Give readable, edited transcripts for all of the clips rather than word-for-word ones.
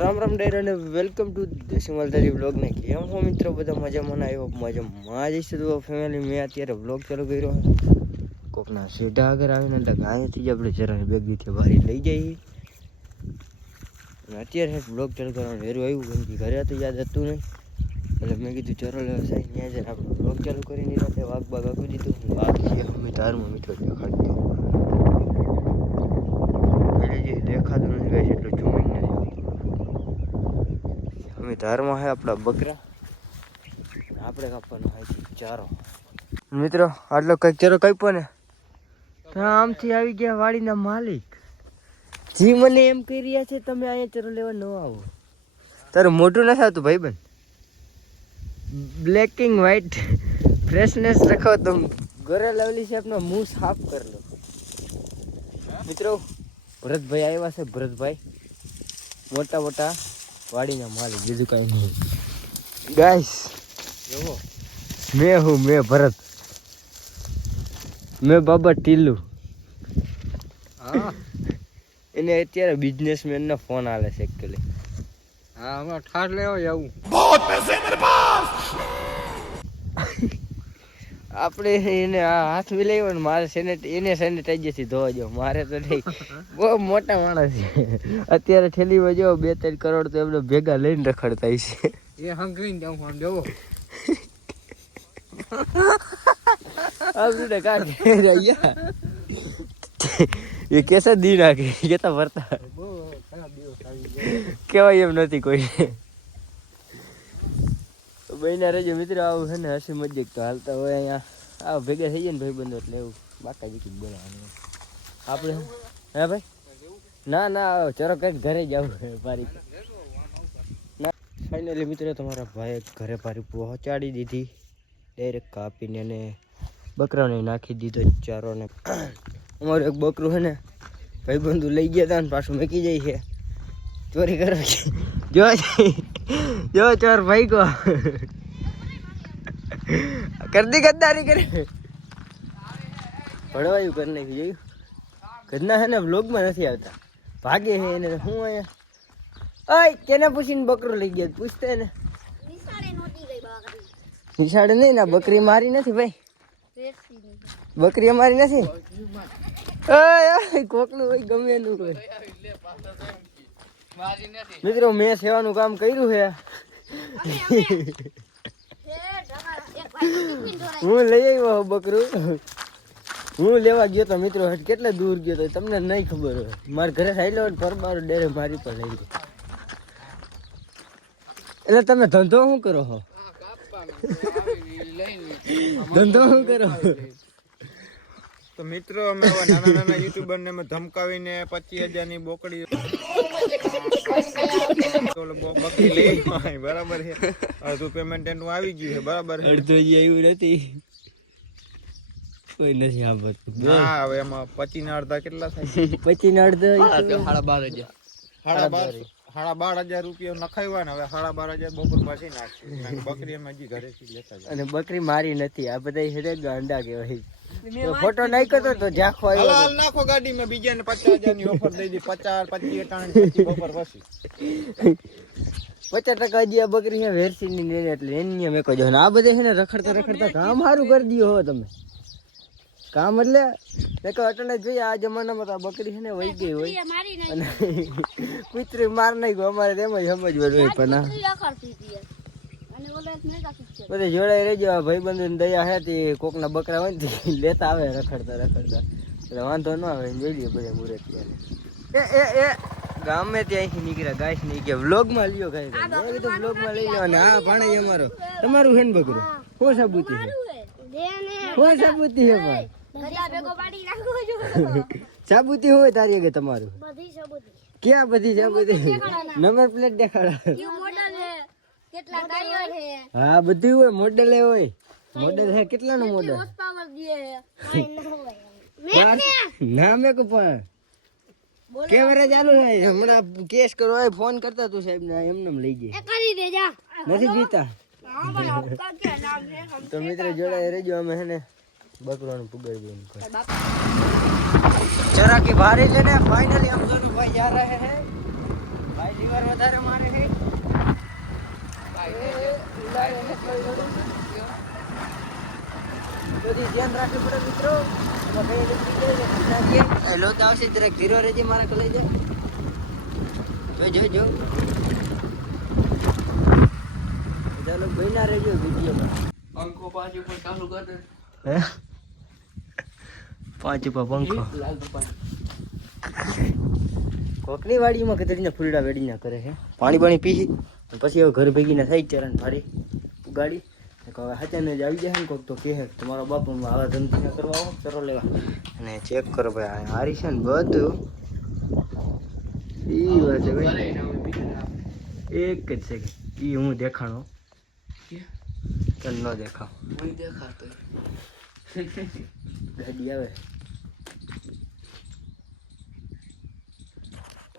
રામ રામ ડેર અને welcome to દેશીમલધારી vlog ને કેમ હો મિત્રો બધા મજામાં આવ્યો મજામાં જઈશ તો ફેમિલી મેં અત્યારે વ્લોગ ચાલુ કર્યો કોકના સીધા આગળ આવીને એટલે અહીંયાથી જ આપણે જરા બેગીથી બહાર લઈ જઈએ અને અત્યારે વ્લોગ ચાલુ કરવાનું વેરું આવ્યું કેમ કે ઘરે તો યાદ હતું નહીં એટલે મેં કીધું ચરો લેવા સાહેબ ત્યાં જઈને આપણે વ્લોગ ચાલુ કરીને રાતે વાઘ બાગ આપી દીધું બાકી છે અમે ધારમાં મિત્રો દેખાડી દઉં એટલે જે દેખાતું નથી ગાય એટલું ઝૂમિંગ નથી અમે ધારમાં હે આપણા બકરા આપણે કાપવાનો હોય છે ચારો મિત્રો આટલો કંઈક ચારો કાપ્યો ને તો આમથી આવી ગયા વાડીના માલિક જી મને એમ કહી રહ્યા છે તમે અહીંયા ચારો લેવા ન આવો તારું મોટું નથી આવતું ભાઈબંધ બ્લેકિંગ વ્હાઈટ ફ્રેશનેસ રખો તો ઘરે લાવલી છે આપનો મુંહ સાફ કરી લો મિત્રો ભરતભાઈ આવ્યા છે ભરતભાઈ મોટા મોટા વાડીના માલિક બીજું કઈ નહીં ગાઈસ જોવો મેં ભરત મેં બાબા ટીલુ હા એને અત્યારે બિઝનેસમેન નો ફોન આલે છે એકચ્યુઅલી હા હમણાં ઠાર લેવા જાવું બહુત પૈસે મેરે પાસ આપણે એને હાથ મિલાવ્યો ને મારે એને સેનેટાઈઝર થી ધોવા જો મારે તો નહીં બહુ મોટા માણસ છે અત્યારે ઠેલીમાં જો 2-3 કરોડ તો એમને ભેગા લઈને રખડતા છે એ હંગરીને જાઉં આમ જોવો આપણે કાઢ રહ્યા એ કેસા દી નાખે કેતા ભરતા કેવાય એમ નથી કોઈ બહેના રહેજો મિત્રો આવું છે ને હસી મજાક તો હાલતા હોય અહીંયા આવ ભેગા થઈ જાય ને ભાઈ બંધો એટલે એવું બાકા જીકી બોલાવાનું આપણે હે ભાઈ ના ચલો કંઈક ઘરે જવું પારી ના ફાઇનલી મિત્રો તમારા ભાઈએ ઘરે પારી પહોંચાડી દીધી ડાયરેક્ટ કાપીને અને બકરાને નાખી દીધો ચારો ને અમારું એક બકરું છે ને ભાઈ બંધુ લઈ ગયા હતા ને પાછું મૂકી જાય છે ચોરી કરો જો ચોર ભાઈ કો કરદી ગદ્દારી કરે ભણવાયું કરી નાખ્યું જોયું ઘરના છે ને વ્લોગમાં નથી આવતા ભાગે છે એને હું અહીંયા ઓય કેને પૂછીને બકરો લઈ ગયા પૂછતે ને નિશાળે નહીં ના બકરી મારી નથી ભાઈ બકરી મારી નથી કોકનું હોય ગમે એનું હોય મિત્રો મેં સેવાનું કામ કર્યું છે હું લઈ આવ્યો બકરું હું લેવા ગયો તો મિત્રો કેટલા દૂર ગયો તો તમને નહીં ખબર હોય મારા ઘરે સાઈલો પરબારો ડેરે મારી પર લઈ ગયો એટલે તમે ધંધો શું કરો છો ધંધો શું કરો તો મિત્રો અમે નાના યુટ્યુબર ને ધમકાવીને 25,000 ની બોકડી બકરી લઈ બરાબર છે અડધું પેમેન્ટ એનું આવી ગયું છે બરાબર અડધું આવ્યું નથી કોઈ નથી આ બધું ના હવે એમાં 25 ના અડધા કેટલા થાય 25 ના અડધા 12,000 રૂપિયા નખાવ્યા ને હવે 12,500 બપોર પછી નાખશે બકરી અમે હજી ઘરેથી લેતા અને બકરી મારી નથી આ બધા હેડે ગાંડા કહેવાય ફોટો નાખ્યો તો ઝાખો આવ્યો હાલ નાખો ગાડી મેં બીજાને 50,000 ની ઓફર દઈ દી 50 25 બપોર પછી 50% હજી આ બકરી છે વેરસી ની લઈને એટલે એની મેં કહ્યું આ બધે છે ને રખડતા કામ સારું કરી દીધું હો તમે કામ એટલે મેં કહ્યું અટલે જોઈએ આ જમાનામાં તો આ બકરી છે ને વહી ગઈ હોય અને કૂતરી માર નહીં ગયો અમારે એમ જ સમજવાનું હોય પણ બધે જોડાઈ રહેજો આ ભાઈબંધો ની દયા હે તે કોકના બકરા હોય ને લેતા આવે રખડતા એટલે વાંધો ન આવે જોઈએ બધા મુરત એ ગામે ત્યાંથી નીકળ્યા ગાય નહીં કે વ્લોગમાં લ્યો ગાય મેં કીધું વ્લોગમાં લઈ લો અને હા ભાણે અમારો તમારું હેન બકરું શું સાબુતી છે સાબુતી છે સાબુતી હોય તારી આગળ તમારું ક્યાં બધી સાબુતી નંબર પ્લેટ દેખાડો હા બધું હોય મોડેલ હોય મોડેલ હે કેટલાનું મોડેલ ના મેં પણ કેમેરા ચાલુ છે હમણાં કેસ કરો ફોન કરતા તું સાહેબ ને એમને લઈ જાય નથી જીતા તો મિત્ર જોડાઈ રહેજો અમે હે ને બકરાનું પુગાડી દઈએ चरा के बाहर लेने फाइनली हम दोनों भाई जा रहे हैं भाई વાર વધારે મારે છે બધી ધ્યાન રાખવું પડે મિત્રો. હેલો તો આવશે જરાક ધીરો રહેજે મારા કલાઈ જાય જો ચાલો ભાઈ ના રહેજો વિડીયોમાં. પંખો 5 ઉપર ચાલુ કર દે. હે 5 ઉપર પંખો કોકની વાડીમાં કતરીને ફૂલડા વેડીના કરે છે. પાણી પી પછી હવે ઘર ભેગી ના થાય ચરણ ભારી ગાડી હવે હાચાને જ આવી જાય ને કોક તો કહે તમારો બાપુ આવા ધંધા કરવા આવો ચરો લેવા અને ચેક કરો ભાઈ હારી છે ને બધું ઈ વાત છે ભાઈ. એક જ સેકન્ડ ઈ હું દેખાણો તને ન દેખાવ હું દેખાતો ગાડી આવે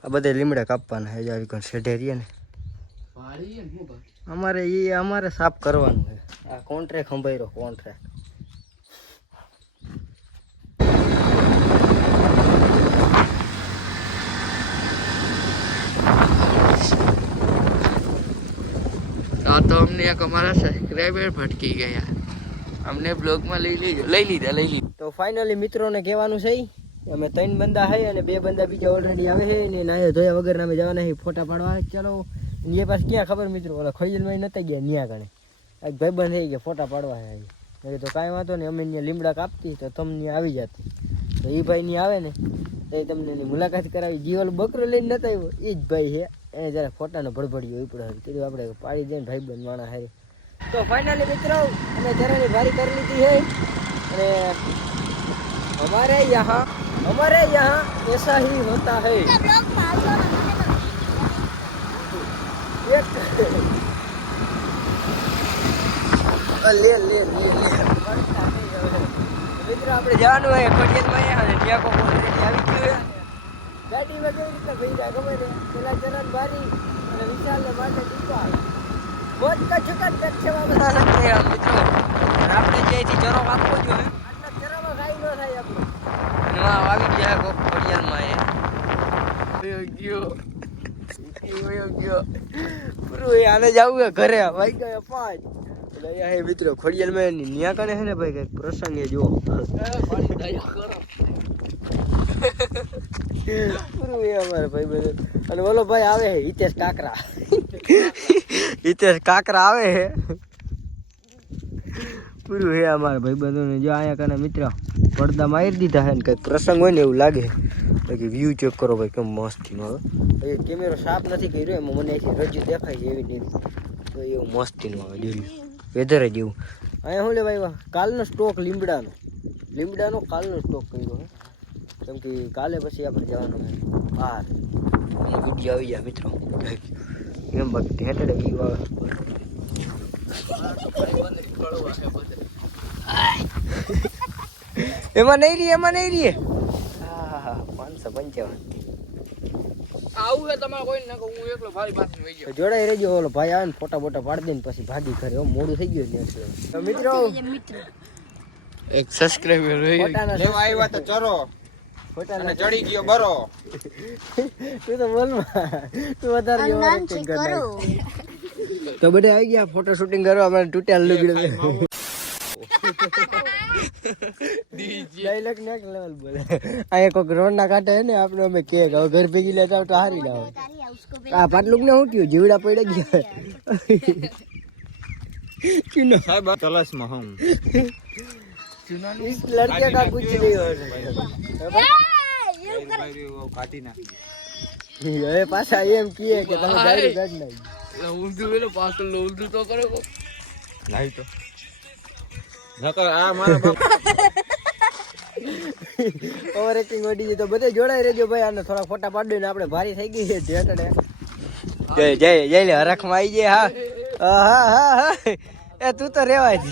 આ બધા લીમડા કાપવાના હે આવી કોણ શેઢે રહીએ ને ભારી છે ને હું ભાઈ અમારે સાફ કરવાનું છે. આ કોન્ટ્રાક્ટ સંભાઈ રહ્યો કોન્ટ્રાક્ટ. આ તો અમને એક અમારા સબસ્ક્રાઇબર ભટકી ગયા. અમને બ્લોગમાં લઈ લીધા. તો ફાઇનલી મિત્રોને કહેવાનું છે અમે 3 બંદા છે અને 2 બંદા બીજા ઓલરેડી આવે છે ને નાયા ધોયા વગર અમે જવાના છે ફોટા પાડવા. ચાલો એ પાસે ક્યાં ખબર મિત્રો ઓલા ખોઈલમાં નતા ગયા ન્યા કણે એક ભાઈબંધ થઈ ગયા ફોટા પાડવા છે તો કાંઈ વાંધો નહીં અમે ત્યાં લીમડા કાપતી તો તમને આવી જતી તો એ ભાઈ ની આવે ને તો એ તમને એની મુલાકાત કરાવી. જીવલ બકરો લઈને નતા આવ્યો એ જ ભાઈ છે એને જરા ફોટાનો ભડભડિયો ઉપડે કીધું આપણે પાડી દઈએ ભાઈબંધ માણા હારે. તો ફાઇનલી મિત્રો અમે જરાની ભારી કરી લીધી છે અને हमारे यहाँ ऐसा ही होता है. ले મિત્રો આપણે જવાનું હોય કોડિયનમાં ત્યાં કોઈ ઓલરેડી આવી ગયું છે. ગાડીમાં કેવી રીતે ભેગા ગમે ને પેલા ચરણ બારી અને વિશાલને માટે ટીપા મોજ કા છુકા દક્ષવા બના શકते हैं મિત્રો. આપણે જેથી ચરો આપવો જોઈએ આટલા ચરામાં ગાઈ ન થાય આપણું. આવી ગયા કોક ખોડિયારમાં પૂરું આને જવું ઘરે ભાઈ ગયા 5 એટલે અહીંયા હે મિત્રો ખોડિયારમાં ન્યા કણે છે ને ભાઈ કઈક પ્રસંગે જો પૂરું એ અમારે ભાઈ બધું અને બોલો ભાઈ આવે છે હિતેશ કાકરા આવે છે પૂરું હે અમારા ભાઈ બંધોને જો અહીંયા કને મિત્ર પડદા મારી દીધા છે ને કંઈક પ્રસંગ હોય ને એવું લાગે. બાકી વ્યૂ ચેક કરો ભાઈ કેમ મસ્તીનો હવે ભાઈ કેમેરો સાફ નથી કર્યો એમાં મને અહીંથી રજૂ દેખાય છે એવી રીતે તો એવું મસ્તીનું આવે જોયું વેધર જ એવું. અહીંયા શું લે ભાઈ કાલનો સ્ટોક લીમડાનો કાલનો સ્ટોક કર્યો છે કેમ કે કાલે પછી આપણે જવાનું છે બહાર અને ગુડિયા આવી ગયા મિત્રો એમ બાકી હેઠળ વ્યૂ આવે. એમાં નહીં રહીએ હા 555 આવું હે તમારે કોઈ ના હું એકલો ભારી પાસે વઈ ગયો. જોડાઈ રહેજો ઓલો ભાઈ આવે ને ફોટા બોટા પાડી દે ને પછી ભાગી ઘરે મોડું થઈ ગયું ને તો મિત્રો એક સબસ્ક્રાઇબર ફોટાના લેવા આવ્યા તો ચરો ફોટાના ચડી ગયો બરો. તું તો બોલમાં તું વધારે જેવો એક્ટિંગ કરો તો બધા આવી ગયા ફોટો શૂટિંગ કરવા અમે તૂટ્યા લુગડે ડાયલોગ નેક્સ્ટ લેવલ બોલે. આ કોક રોડ ના કાંઠે હે ને આપણે અમે કે ઘર ભેગી લેતા તો હારી ના હોય. આ પાટલુક ને શું થયું જીવડા પડી ગયા ચુનો સાહેબ તલાશમાં હમ इस लड़के का कुछ नहीं हो કાઢી નાખ હવે પાછા એમ કીએ કે તમે ગાડી કાઢ નાખી ઊંધું વેલો પાછળ ઊંધું તો કરો લાવી તો નકર આ મારા બાપ ઓવર એક્ટિંગ ઓડી તો બધે જોડાઈ રહેજો ભાઈ આને થોડા ફોટા પાડી ને આપણે ભારી થઈ ગઈ છે ઢેટડે જય લે હરખમાં આવી જાય હા હા હા એ તું તો રેવાય છે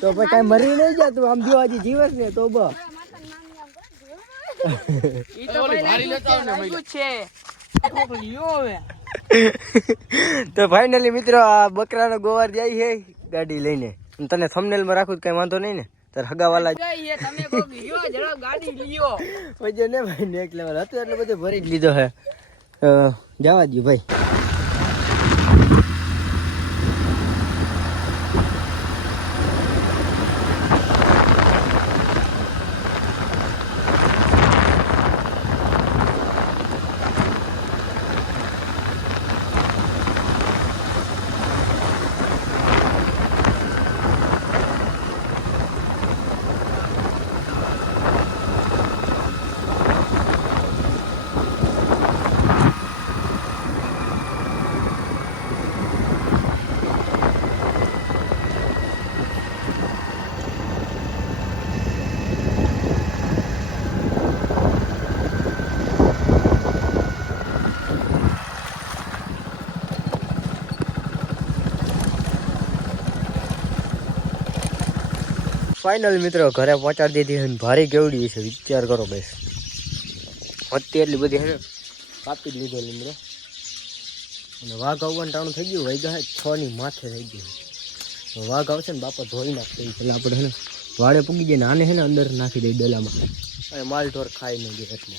તો ભાઈ કઈ મરી નહીં જા તું આમ જો હજી જીવસ ને તો બ તો ફાઇનલી મિત્રો આ બકરાનો ગોવાર જાય છે ગાડી લઈને તને થંબનેલ માં રાખું કઈ વાંધો નહીં ને તાર હગાવાલા તમે કોક લ્યો ઝડપ ગાડી લ્યો વજન ને ભાઈ નેક લેવલ હતું એટલે બધું ભરી જ લીધો હે જવા દઉં ભાઈ. ફાઇનલ મિત્રો ઘરે પહોંચાડી દીધી અને ભારી કેવડી છે વિચાર કરો બસ. હતી એટલી બધી હે ને કાપી જ લીધો લીમડો અને વાઘ આવવાનું ટાણું થઈ ગયું વહી ગયા 6 ની માથે થઈ ગયું. વાઘ આવશે ને બાપા ધોઈ નાખશે એટલે આપણે હે ને વાડે પૂગી જાય ને આને હે ને અંદર નાખી દઈ ડલામાં અને માલ ઢોર ખાઈ નહીં દે એટલે